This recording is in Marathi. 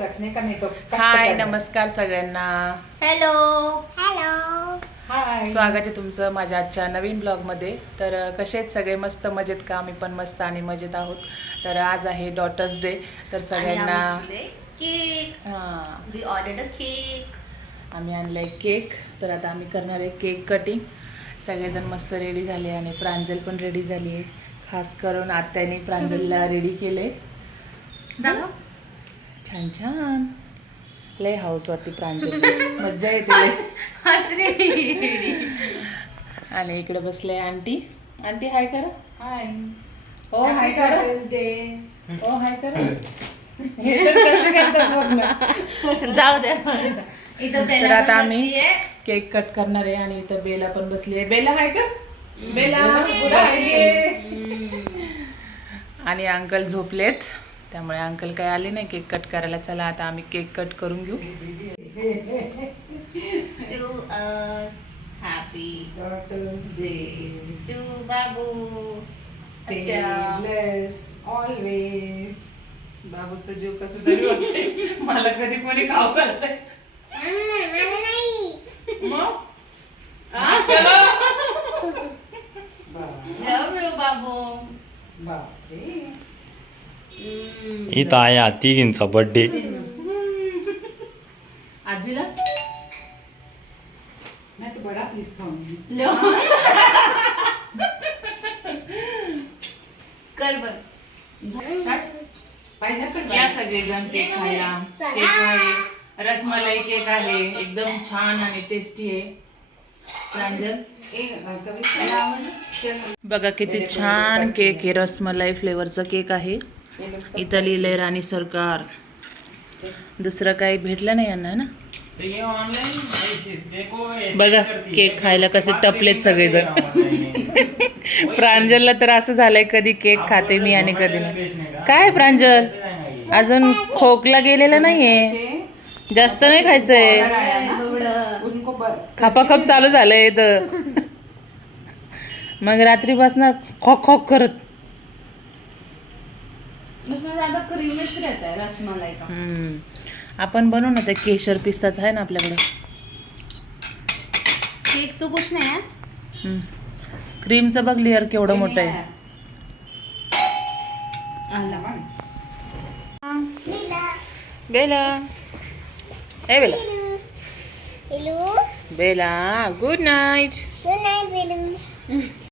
हाय। नमस्कार सगळ्यांना. हॅलो. हॅलो. हाय. स्वागत आहे तुमचं माझ्या आजच्या नवीन ब्लॉगमध्ये. तर कसे आहेत सगळे? मस्त मजेत का? आम्ही पण मस्त आणि मजेत आहोत. तर आज आहे डॉटर्स डे तर सगळ्यांना केक. हां. वी ऑर्डर्ड अ केक आम्ही आणलं आहे केक. तर आता आम्ही करणार आहे केक कटिंग सगळेजण मस्त रेडी झाले आणि प्रांजल पण रेडी झाली आहे. खास करून आत्याने प्रांजलला रेडी केले दाखव. छान छान. लय हाऊस वाटते प्रांजल मज्जा येते लय. आणि इकडे बसले आंटी. आंटी हाय करा. हाय ओ हाय करा. डे ओ हाय करा. हे तर कसे करतात बघ ना. जाऊ दे. इथं तर आता आम्ही. केक कट करणार आहे आणि इथं बेला पण बसली आहे बेला हाय का? बेला. हाय. हम्म. आणि अंकल झोपलेत. त्यामुळे अंकल काय आले नाही केक कट करायला. चला आता आम्ही केक कट करून घेऊ. Happy to बाबूचा जीव कसं तरी मला कधी कोणी खाऊ घालतंय. मग? लव यू बाबू बापरे. इथं आहे तिघींचा बर्थडे आजीला? मैं तो बड़ा पीस खाऊंगी लव कर बर. पाइनएप्पल या सगळेजण केक खायला केक आहे रसमलाई केक आहे. एकदम छान आणि टेस्टी आहे. प्रांजल? बघा किती छान केक आहे. रसमलाई फ्लेवरचा केक आहे. इथं लिहिलंय राणी सरकार. दुसरं काही भेटलं नाही यांना ना? बघा केक खायला कसे टपलेत सगळेजण. प्रांजलला तर असं झालंय कधी केक खाते मी आणि कधी नाही. काय प्रांजल? अजून खोकला गेलेला नाहीये. जास्त नाही खायचंय. खापाखप चालू झालंय तर मग रात्री बसणार खोक खोक करत. उसमें ज्यादा क्रीमिश रहता है रसमलाई का? हम्म. आपण बनवू ना ते केशर पिस्ताच आहे ना आपल्याकडे? केक तो कुछ नहीं है हम्म. क्रीमचं बघ लेअर केवढं मोठं आहे. बेला. ए बेला. Bela good night